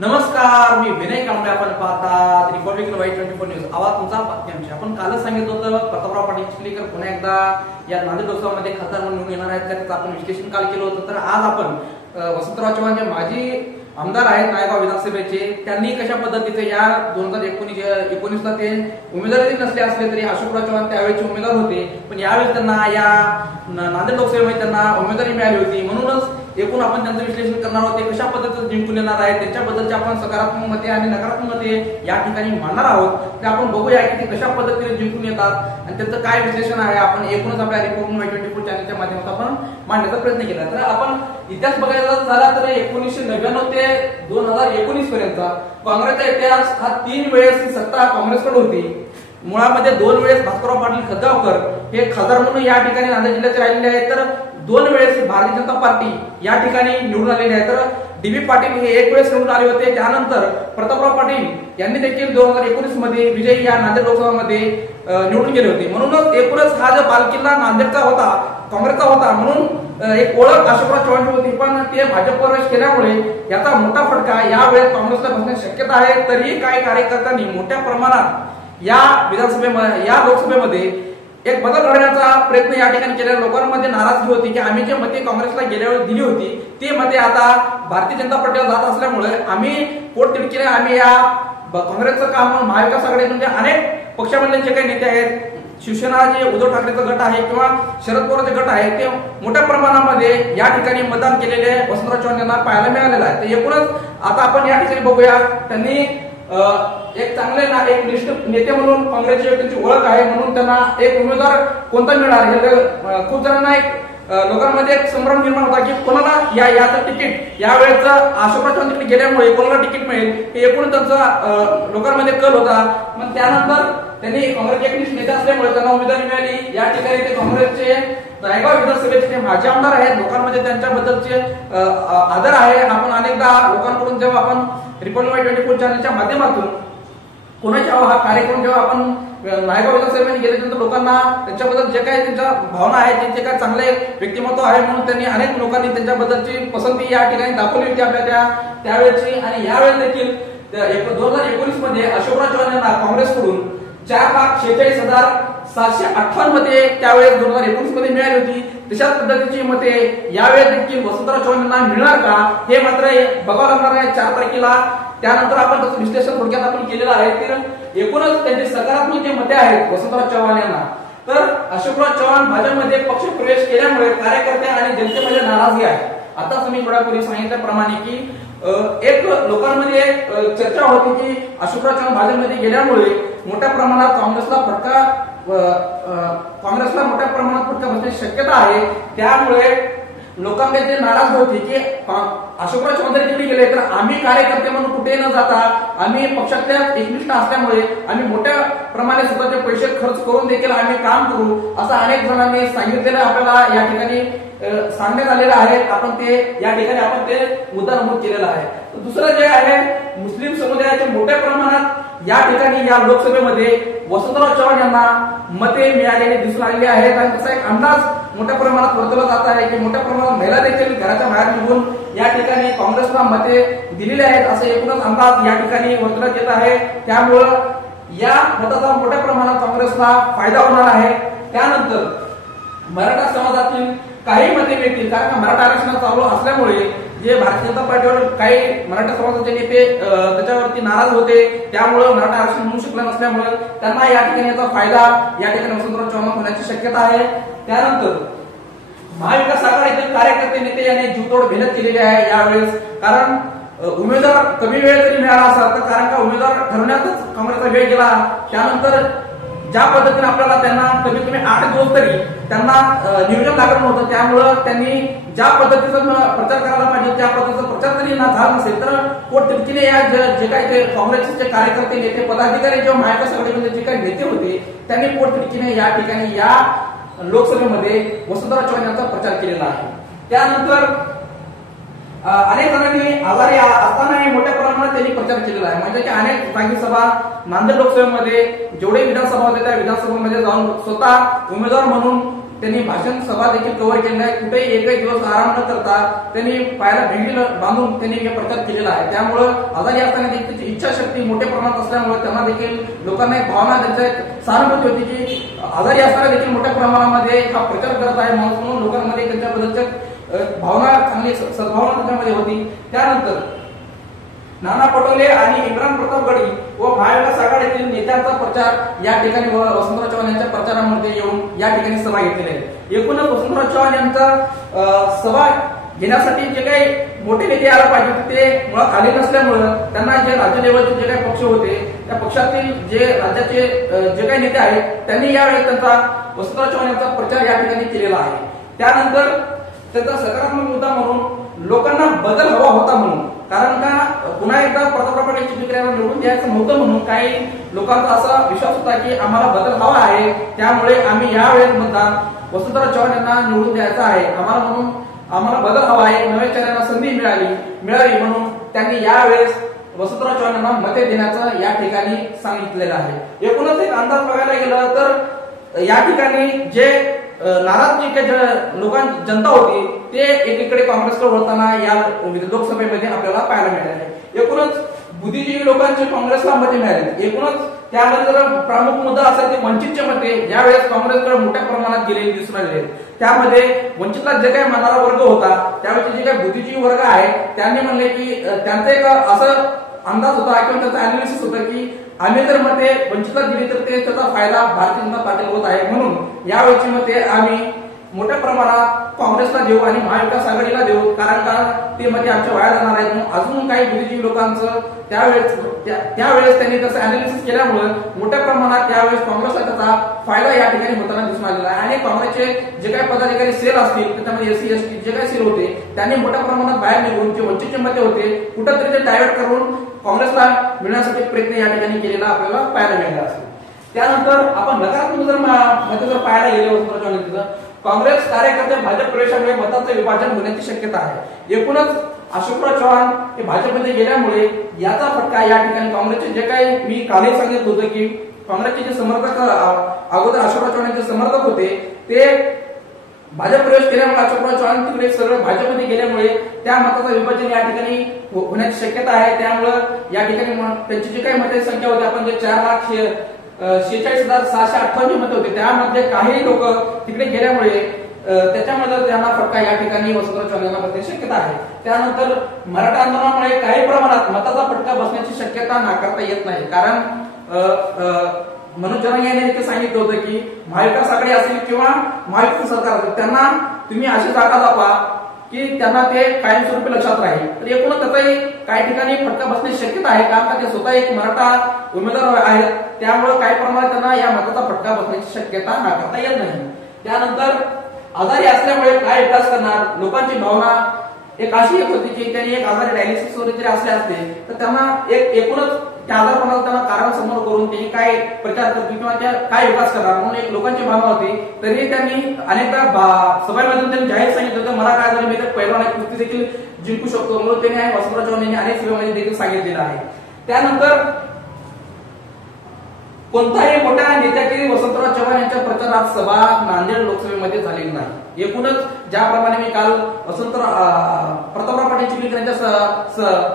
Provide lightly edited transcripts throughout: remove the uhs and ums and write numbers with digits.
नमस्कार, मी विनय कांबळे. आपण पाहतात रिपब्लिक Y24 न्यूज. आवाज तुमचा बातम्यांशी. आपण कालच सांगितलं होतं प्रतापराव पाटील चिखलीकर पुन्हा एकदा या नांदेड लोकसभामध्ये खासदार म्हणून निवडून येणार आहेत. त्याचं आपण विश्लेषण काल केलं होतं. तर आज आपण वसंतराव चव्हाण जे माजी आमदार आहेत नायगाव विधानसभेचे, त्यांनी कशा पद्धतीचे या 2019ला ते उमेदवारी नसले असले तरी अशोकराव चव्हाण त्यावेळेचे उमेदवार होते, पण यावेळी त्यांना या नांदेड लोकसभेमध्ये त्यांना उमेदवारी मिळाली होती. म्हणूनच एकूण आपण त्यांचं विश्लेषण करणार आहोत. ते कशा पद्धतीने जिंकून येणार आहे, त्यांच्याबद्दलचे आपण सकारात्मक मते आणि नकारात्मक मते या ठिकाणी मांडणार आहोत. ते आपण बघूया की ते कशा पद्धतीने जिंकून येतात आणि त्यांचं काय विश्लेषण आहे. आपण एकूणच आपल्या रिपब्लिक Y24 चॅनलच्या माध्यमातून आपण मांडण्याचा प्रयत्न केला. तर आपण इतिहास बघायला झाला तर 1999 ते 2019 पर्यंत काँग्रेसचा इतिहास हा 3 वेळेस सत्ता काँग्रेसकडे होती. मुळामध्ये 2 वेळेस भास्करराव पाटील खतगावकर हे खासदार म्हणून या ठिकाणी नांदेड जिल्ह्यात राहिलेले आहेत, तर 2 वेळेस भारतीय जनता पार्टी या ठिकाणी निवडून आलेले आहेत. तर DB पाटील हे 1 वेळेस निवडून आले होते. त्यानंतर प्रतापराव पाटील यांनी देखील 2019 मध्ये विजयी या नांदेड लोकसभामध्ये निवडून गेले होते. म्हणूनच एकूणच हा जो बालकिल्ला नांदेडचा होता, काँग्रेसचा होता, म्हणून एक ओळख अशोकराव चव्हाणची होती. पण ते भाजपवर प्रवेश केल्यामुळे याचा मोठा फटका यावेळेस काँग्रेसला बसण्याची शक्यता आहे. तरीही काही कार्यकर्त्यांनी मोठ्या प्रमाणात या विधानसभेमध्ये या लोकसभेमध्ये एक बदल घडवण्याचा प्रयत्न या ठिकाणी केलेल्या लोकांमध्ये नाराजगी होती की आम्ही जे मते काँग्रेसला गेल्या वेळेस दिली होती ती मते आता भारतीय जनता पार्टीला जात असल्यामुळे आम्ही पोटतिडकीने आम्ही या काँग्रेसचं काम म्हणून महाविकास आघाडी म्हणजे अनेक पक्षामधले जे काही नेते आहेत, शिवसेना जे उद्धव ठाकरेचा गट आहे किंवा शरद पवारचे गट आहे, ते मोठ्या प्रमाणामध्ये या ठिकाणी मतदान केलेले वसंतराव चव्हाण यांना पाहायला मिळालेलं आहे. तर एकूणच आता आपण या ठिकाणी बघूया त्यांनी एक चांगले एक निष्ठ नेते म्हणून काँग्रेसची त्यांची ओळख आहे, म्हणून त्यांना एक उमेदवार कोणता मिळणार हे खूप जणांना एक लोकांमध्ये एक संभ्रम निर्माण होता की कोणाला याचं तिकीट यावेळेचं अशोकराव चव्हाण तिकडे गेल्यामुळे कोणाला तिकीट मिळेल हे एकूण त्यांचा लोकांमध्ये कल होता. मग त्यानंतर त्यांनी काँग्रेसचे एक निष्ठ नेते असल्यामुळे त्यांना उमेदवारी मिळाली. या ठिकाणी ते काँग्रेसचे नायगाव विधानसभेचे ते माजी आमदार आहेत. लोकांमध्ये त्यांच्याबद्दलचे आदर आहे. आपण अनेकदा लोकांकडून जेव्हा आपण रिपब्लिक Y24 चॅनलच्या माध्यमातून कोणाच्या हा कार्यक्रम जेव्हा आपण नायगाव विधानसभेमध्ये गेल्यानंतर लोकांना त्यांच्याबद्दल जे काही त्यांच्या भावना आहेत, त्यांचे काय चांगले व्यक्तिमत्व आहे, म्हणून त्यांनी अनेक लोकांनी त्यांच्याबद्दलची पसंती या ठिकाणी दाखवली होती आपल्या त्यावेळेची. आणि यावेळेस देखील 2019 मध्ये अशोकराव चव्हाण यांना काँग्रेसकडून 4,46,758 मते त्यावेळेस 2019 मध्ये मिळाली होती. तशाच पद्धतीची मते यावेळेस देखील वसंतराव चव्हाण यांना मिळणार का हे मात्र बघावं लागणार आहे 4 तारखेला. त्यानंतर आपण त्याचं विश्लेषण थोडक्यात आपण केलेलं आहे. तर एकूणच त्यांचे सकारात्मक जे मते आहेत वसंतराव चव्हाण यांना, तर अशोकराव चव्हाण भाजपमध्ये पक्ष प्रवेश केल्यामुळे कार्यकर्ते आणि जनतेमध्ये नाराजगी आहे. आता मी थोड्यापूर्वी सांगितल्याप्रमाणे की एक लोकांमध्ये एक चर्चा होती की अशोकराव चव्हाण भाजपमध्ये गेल्यामुळे मोठ्या प्रमाणात काँग्रेसला मोठ्या प्रमाणात फटका बसण्याची शक्यता आहे. त्यामुळे लोकांमध्ये नाराज होते की अशोकराव चव्हाण तिकडे गेले तर आम्ही कार्यकर्ते म्हणून कुठे न जाता आम्ही पक्षातल्या एकनिष्ठ असल्यामुळे आम्ही मोठ्या प्रमाणात स्वतःचे पैसे खर्च करून देखील आम्ही काम करू असं अनेक जणांनी सांगितलेलं आपल्याला या ठिकाणी सांगण्यात आलेलं आहे. आपण ते या ठिकाणी आपण ते मुद्दा नमूद केलेला आहे. दुसरं जे आहे, मुस्लिम समुदायाचे मोठ्या प्रमाणात या ठिकाणी या लोकसभेमध्ये वसंतराव चव्हाण यांना मते मिळालेले दिसून आलेले आहेत. आणि तसा एक अंदाज मोठ्या प्रमाणात वर्तवला जात आहे की मोठ्या प्रमाणात महिला देखील घराच्या बाहेर निघून या ठिकाणी काँग्रेसला मते दिलेले आहेत असं एकूणच अंदाज या ठिकाणी वर्तवण्यात येत आहे. त्यामुळं या मताचा मोठ्या प्रमाणात काँग्रेसला फायदा होणार आहे. त्यानंतर मराठा समाजातील काही मते मिळतील, कारण का मराठा आरक्षण चालू असल्यामुळे जे भारतीय जनता पार्टीवर काही मराठा समाजाचे नेते त्याच्यावरती नाराज होते. त्यामुळे मराठा आरक्षण मिळू शकलं नसल्यामुळे त्यांना या ठिकाणी याचा फायदा या ठिकाणी वसंतराव चव्हाण होण्याची शक्यता आहे. त्यानंतर महाविकास आघाडीतील कार्यकर्ते नेते यांनी जीवतोड मेहनत केलेली आहे यावेळेस, कारण उमेदवार कमी वेळ जरी मिळाला असला तर कारण का उमेदवार ठरवण्यातच काँग्रेसचा वेळ गेला. त्यानंतर ज्या पद्धतीने आपल्याला त्यांना कमीत कमी 8 दिवस तरी त्यांना नियोजन लागत नव्हतं. त्यामुळं त्यांनी ज्या पद्धतीचा प्रचार करायला पाहिजे त्या पद्धतीचा प्रचार जरी झाला नसेल तर पोटतिडकीने या जे काही ते काँग्रेसचे कार्यकर्ते नेते पदाधिकारी जेव्हा महाविकास आघाडीमध्ये जे काही नेते होते त्यांनी पोटतिडकीने या ठिकाणी या लोकसभेमध्ये वसंतराव चव्हाण यांचा प्रचार केलेला आहे. त्यानंतर अनेक जणांनी आजारी असतानाही मोठ्या प्रमाणात त्यांनी प्रचार केलेला आहे. म्हणजे की अनेक जागी सभा नांदेड लोकसभेमध्ये जेवढे विधानसभा होते त्या विधानसभेमध्ये जाऊन स्वतः उमेदवार म्हणून त्यांनी भाषण सभा देखील कव्हर केलेल्या आहे. कुठेही एकही दिवस आराम न करता त्यांनी पायाला भेंडी बांधून त्यांनी हे प्रचार केलेला आहे. त्यामुळे आजारी असताना देखील त्याची इच्छाशक्ती मोठ्या प्रमाणात असल्यामुळे त्यांना देखील लोकांना एक भावना त्यांच्या सहानुभूती होती की आजारी असताना देखील मोठ्या प्रमाणामध्ये हा प्रचार करत आहे म्हणून लोकांमध्ये त्यांच्याबद्दलच्या भावना चांगली सद्भावना त्यांच्यामध्ये होती. त्यानंतर नाना पटोले आणि इम्रान प्रतापगडी व महाविकास आघाडीतील नेत्यांचा प्रचार या ठिकाणी वसंतराव चव्हाण यांच्या प्रचारामध्ये येऊन या ठिकाणी सभा घेतलेली आहे. एकूणच वसंतराव चव्हाण यांचा सभा घेण्यासाठी जे काही मोठे नेते यायला पाहिजे ते मुळात आले नसल्यामुळे त्यांना जे राज्य लेवलचे जे काही पक्ष होते त्या पक्षातील जे राज्याचे जे काही नेते आहेत त्यांनी यावेळी त्यांचा वसंतराव चव्हाण यांचा प्रचार या ठिकाणी केलेला आहे. त्यानंतर त्याचा सकारात्मक मुद्दा म्हणून लोकांना बदल हवा होता म्हणून, कारण का पुन्हा एकदा प्रतापराव पाटील चिखलीकरांना निवडून द्यायचं नव्हतं म्हणून काही लोकांचा असा विश्वास होता की आम्हाला बदल हवा आहे, त्यामुळे आम्ही यावेळेस मतदान वसंतराव चव्हाण यांना निवडून द्यायचं आहे, आम्हाला बदल हवा आहे, नव्या चेहऱ्यांना संधी मिळावी म्हणून त्यांनी यावेळेस वसंतराव चव्हाण यांना मते देण्याचं या ठिकाणी सांगितलेलं आहे. एकूणच एक अंदाज बघायला गेलं तर या ठिकाणी जे नाराज लोकांची जनता होती ते एकीकडे काँग्रेसकडे वळताना या लोकसभेमध्ये आपल्याला पाहायला मिळाले. एकूणच बुद्धिजीवी लोकांचे काँग्रेसला मते मिळाले. एकूणच त्यामध्ये जर प्रमुख मुद्दा असेल ते वंचितचे मते यावेळेस काँग्रेसकडे मोठ्या प्रमाणात गेलेले दिसून आले. त्यामध्ये वंचितला जे काही मानणारा वर्ग होता त्यावेळी जे काही बुद्धिजीवी वर्ग आहे त्यांनी म्हणले की त्यांचा एक असं अंदाज होता किंवा त्याचं अनालिसिस होतं की आम्ही जर मते वंचितला दिली तर ते त्याचा फायदा भारतीय जनता पार्टीला होत आहे, म्हणून यावेळची मते आम्ही मोठ्या प्रमाणात काँग्रेसला देऊ आणि महाविकास आघाडीला देऊ, कारण का ते मते आमच्या वाया जाणार आहेत. म्हणून अजून काही बुद्धिजीवी लोकांचं त्यावेळेस त्यांनी त्याचं अनालिसिस केल्यामुळे मोठ्या प्रमाणात त्यावेळेस काँग्रेसला त्याचा फायदा या ठिकाणी होताना दिसून आलेला आहे. आणि काँग्रेसचे जे काही पदाधिकारी सेल असतील त्याच्यामध्ये एससी एसटी जे काही सेल होते त्यांनी मोठ्या प्रमाणात बाहेर निघून जे वंचितचे मते होते कुठंतरी ते डायव्हर्ट करून काँग्रेसला मिळण्यासाठी प्रयत्न या ठिकाणी केलेला आपल्याला पाहायला मिळाला असेल. त्यानंतर आपण नकारात्मक जर मते जर पाहायला गेले वसंतराव काँग्रेस कार्यकर्ते भाजप प्रवेशामुळे मतांचं विभाजन होण्याची शक्यता आहे. एकूणच अशोकराव चव्हाण हे भाजपमध्ये गेल्यामुळे याचा फटका या ठिकाणी काँग्रेसचे जे काही मी कालही सांगितलं होतं की काँग्रेसचे जे समर्थक अगोदर अशोकराव चव्हाणांचे समर्थक होते ते भाजप प्रवेश केल्यामुळे अशोकराव चव्हाण तिकडे सगळं भाजपमध्ये गेल्यामुळे त्या मताचं विभाजन या ठिकाणी होण्याची शक्यता आहे. त्यामुळे या ठिकाणी त्यांची जी काही मतांची संख्या होती आपण जे 4,46,658 मते होते त्यामध्ये काही लोक तिकडे गेल्यामुळे त्याच्यामध्ये त्यांना फटका या ठिकाणी वसंतराव चव्हाण यांना बसण्याची शक्यता आहे. त्यानंतर मराठा आंदोलनामुळे काही प्रमाणात मताचा फटका बसण्याची शक्यता नाकारता येत नाही, कारण मनोज जरांगे यांनी देखील सांगितलं होतं की महाविकास आघाडी असेल किंवा महायुती सरकार असेल त्यांना तुम्ही अशी जागा दाखवा की त्यांना ते कायमस्वरूपी लक्षात राहील. तर एकूणच त्याचाही काही ठिकाणी फटका बसण्याची शक्यता आहे, कारण का ते स्वतः एक मराठा उमेदवार आहेत, त्यामुळे काही प्रमाणात त्यांना या मताचा फटका बसण्याची शक्यता नाकारता येत नाही. त्यानंतर आजारी असल्यामुळे काय विकास करणार लोकांची भावना एक अशी एक होती की त्यांनी एक आजारी डायलिसिस वगैरे जरी असले असते तर त्यांना एकूणच त्या आजारपणाला त्यांना कारण समोर करून त्यांनी काय प्रचार करतील किंवा त्या काय विकास करणार म्हणून एक लोकांची भावना होती. तरी त्यांनी अनेकदा सभेमधून त्यांनी जाहीर सांगितलं होतं मला काय झालं मी तर पहिला नाही कुस्ती देखील जिंकू शकतो म्हणून त्यांनी वसंतराव चव्हाण यांनी अनेक सभेमध्ये देखील सांगितलेलं आहे. त्यानंतर कोणताही मोठ्या नेत्याची वसंतराव चव्हाण यांच्या प्रचारात सभा नांदेड लोकसभेमध्ये झालेली नाही. एकूणच ज्याप्रमाणे मी काल प्रतापराव पाटील चिखलीकर यांच्या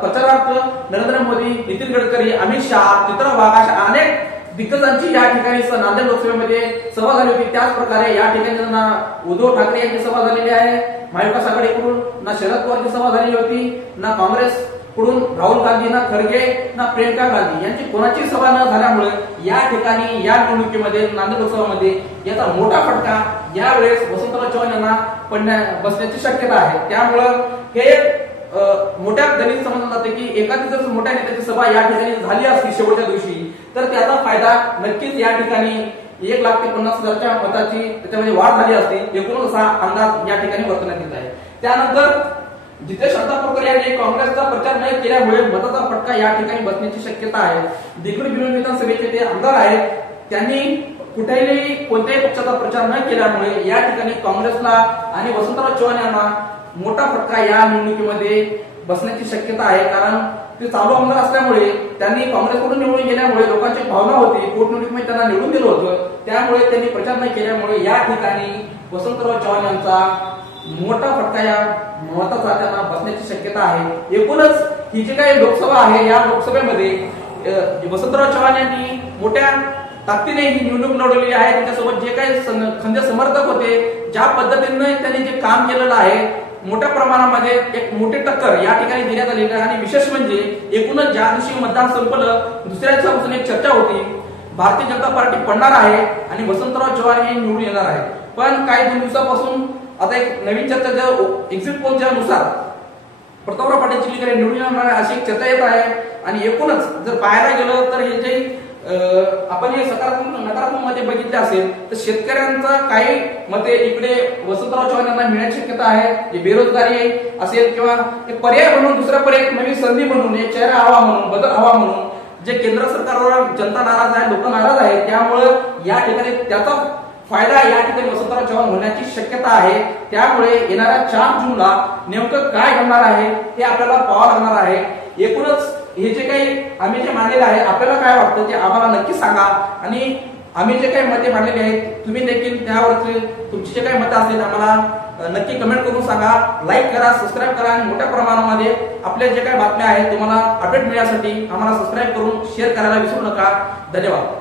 प्रचारार्थ नरेंद्र मोदी, नितीन गडकरी, अमित शहा, चित्रा वाघ अशा अनेक दिग्गजांची या ठिकाणी नांदेड लोकसभेमध्ये सभा झाली होती. त्याच प्रकारे या ठिकाणी ना उद्धव ठाकरे यांची सभा झालेली आहे महाविकास आघाडीकडून, ना शरद पवारची सभा झालेली होती, ना काँग्रेस कडून राहुल गांधी, ना खरगे, ना प्रियंका गांधी यांची कोणाची सभा न झाल्यामुळे या ठिकाणी या निवडणुकीमध्ये नांदेड लोकसभामध्ये याचा मोठा फटका यावेळेस वसंतराव चव्हाण यांना बसण्याची शक्यता आहे. त्यामुळं हे मोठ्या गणित समजलं जाते की एखादी जर मोठ्या नेत्याची सभा या ठिकाणी झाली असती शेवटच्या दिवशी तर त्याचा फायदा नक्कीच या ठिकाणी 1,50,000च्या मताची त्याच्यामध्ये वाढ झाली असती. एकूणच हा अंदाज या ठिकाणी वर्तवण्यात येत आहे. त्यानंतर जितेश शांतापूरकर यांनी काँग्रेसचा प्रचार न केल्यामुळे मताचा फटका या ठिकाणी बसण्याची शक्यता आहे. दिग्गज विधानसभेचे ते आमदार आहेत, त्यांनी कुठेही कोणत्याही पक्षाचा प्रचार न केल्यामुळे या ठिकाणी काँग्रेसला आणि वसंतराव चव्हाण यांना मोठा फटका या निवडणुकीमध्ये बसण्याची शक्यता आहे. कारण ते चालू आमदार असल्यामुळे त्यांनी काँग्रेसकडून निवडून गेल्यामुळे लोकांची भावना होती पोटनिवडणुकीमध्ये त्यांना निवडून दिलं होतं, त्यामुळे त्यांनी प्रचार न केल्यामुळे या ठिकाणी वसंतराव चव्हाण यांचा मोठा फटका या मताचा त्यांना बसण्याची शक्यता आहे। एकूणच ही जी काही लोकसभा आहे या लोकसभेमध्ये वसंतराव चव्हाण यांनी मोठ्या ताकदीने ही निवडणूक लढवलेली आहे। त्यांच्यासोबत जे काही खंदे समर्थक होते, ज्या पद्धतीने त्यांनी जे काम केलेलं आहे, मोठ्या प्रमाणामध्ये एक मोठी टक्कर या ठिकाणी देण्यात आलेली आहे। आणि विशेष म्हणजे एकूणच ज्या दिवशी मतदान संपलं दुसऱ्या दिवसापासून एक चर्चा होती, भारतीय जनता पार्टी पडणार आहे आणि वसंतराव चव्हाण हे निवडून येणार आहे। पण काही 2 दिवसापासून आता एक नवीन चर्चा एक्झिट पोलच्या नुसार प्रतापराव पाटील चिखलीकर निवडून येणार आहे अशी एक चर्चा येत आहे। आणि एकूणच जर पाहायला गेलं तर हे जे आपण हे सकारात्मक नकारात्मक मध्ये बघितले असेल तर शेतकऱ्यांचा काही मते इकडे वसंतराव चव्हाण यांना मिळण्याची शक्यता आहे। जे बेरोजगारी असेल किंवा एक पर्याय म्हणून दुसरा पर्याय, एक नवी संधी म्हणून, एक चेहरा हवा म्हणून, बदल हवा म्हणून, जे केंद्र सरकारवर जनता नाराज आहे, लोक नाराज आहेत, त्यामुळे या ठिकाणी त्याचा फायदा या ठिकाणी वसंतराव चव्हाण होण्याची शक्यता आहे। त्यामुळे येणाऱ्या 4 जूनला नेमकं काय घडणार आहे हे आपल्याला पाहावं लागणार आहे। एकूणच हे जे काही आम्ही जे मांडलेलं आहे, आपल्याला काय वाटतं ते आम्हाला नक्की सांगा। आणि आम्ही जे काही मते मांडलेली आहेत तुम्ही देखील त्यावरती तुमची जे काही मतं असतील आम्हाला नक्की कमेंट करून सांगा। लाईक करा, सबस्क्राईब करा आणि मोठ्या प्रमाणामध्ये आपल्या जे काही बातम्या आहेत तुम्हाला अपडेट मिळण्यासाठी आम्हाला सबस्क्राईब करून शेअर करायला विसरू नका। धन्यवाद।